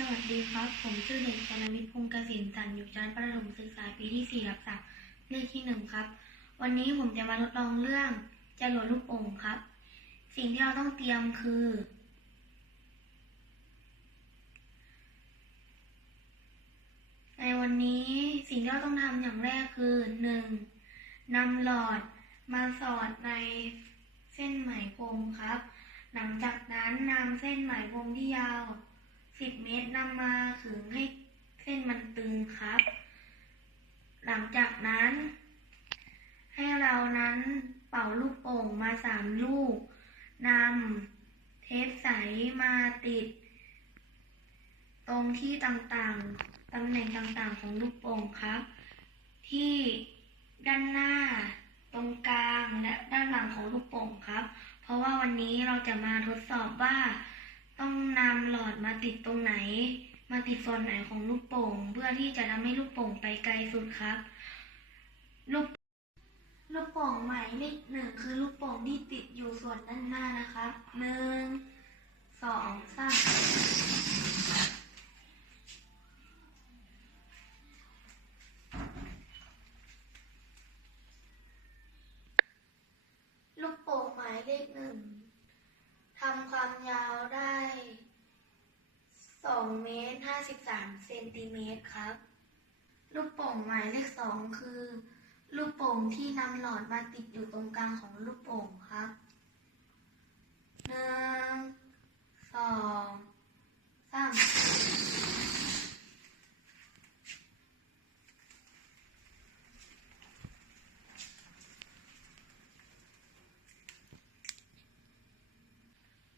สวัสดีครับ ผมชื่อเด็กชนวิทย์พงศ์เกษมสันต์อยู่ชั้นประถมศึกษาปีที่สี่รับสามเลขที่หนึ่งครับ วันนี้ผมจะมาทดลองเรื่องจรวดลูกโป่งครับ สิ่งที่เราต้องเตรียมคือ ในวันนี้สิ่งที่เราต้องทำอย่างแรกคือหนึ่งนำหลอดมาสอดในเส้นไหมพรมครับ หลังจากนั้นนำเส้นไหมพรมที่ยาว 10เมตรนำมาขึงให้เส้นมันตึงครับ หลังจากนั้น ให้เรานั้นเป่าลูกโป่งมาสามลูกนำเทปใสมาติด ตรงที่ต่างๆ ตำแหน่งต่างๆของลูกโป่งครับ ที่ด้านหน้าตรงกลางและด้านหลังของลูกโป่งครับ เพราะว่าวันนี้เราจะมาทดสอบว่า ต้องนำหลอดมาติดตรงไหน มาติดส่วนไหนของลูกโป่ง เพื่อที่จะทำให้ลูกโป่งไปไกลสุดครับ ลูกลูกโป่งหมายเลขหนึ่งคือลูกโป่งที่ติดอยู่ส่วนด้านหน้านะครับหนึ่งสองสาม สองเมตรห้าสิบสามเซนติเมตรครับ ลูกโป่งหมายเลขสองคือ ลูกโป่งที่นำหลอดมาติดอยู่ตรงกลางของลูกโป่งครับหนึ่งสองสาม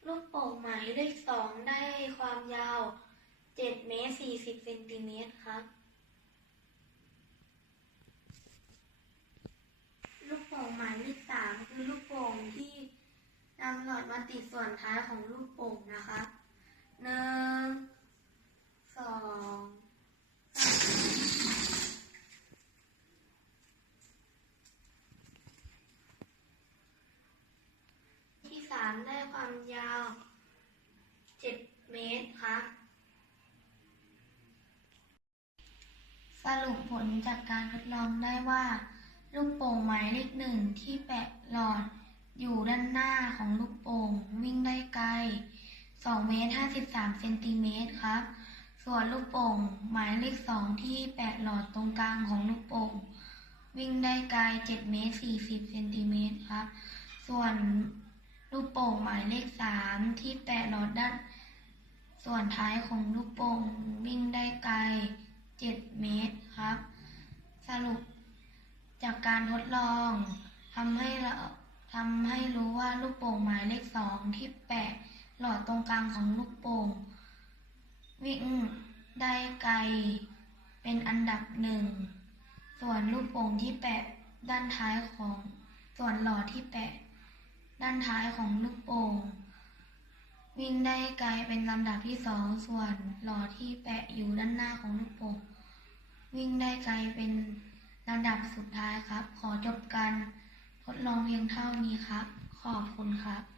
ลูกโป่งหมาย เลขสองได้ความยาวเจ็ดเมตรสี่สิบเซนติเมตรครับ ลูกโป่งหมายเลขสามคือลูกโป่งที่นำหลอดมาติดส่วนท้ายของลูกโป่งนะคะหนึ่งสองสามที่สามได้ความยาว มตรครับ สรุปผลจากการทดลองได้ว่า ลูกโป่งหมายเลขหนึ่งที่แปะหลอดอยู่ด้านหน้าของลูกโป่งวิ่งได้ไกล 2 เมตร 53 เซนติเมตรครับ ส่วนลูกโป่งหมายเลขสองที่แปะหลอดตรงกลางของลูกโป่งวิ่งได้ไกล 7 เมตร 40 เซนติเมตรครับ ส่วนลูกโป่งหมายเลขสามที่แปะหลอดด้าน ส่วนท้ายของลูกโป่งวิ่งได้ไกล 7 เมตรครับ สรุปจากการทดลองทำให้เราทำให้รู้ว่าลูกโป่งหมายเลขสองที่แปะหลอดตรงกลางของลูกโป่งวิ่งได้ไกลเป็นอันดับหนึ่ง ส่วนลูกโป่งที่แปะด้านท้ายของ ส่วนหลอดที่แปะ ด้านท้ายของลูกโป่ง วิ่งได้ไกลเป็นลำดับที่สองส่วนหลอดที่แปะอยู่ด้านหน้าของลูกโป่งวิ่งได้ไกลเป็นลำดับสุดท้ายครับ ขอจบการทดลองเพียงเท่านี้ครับ ขอบคุณครับ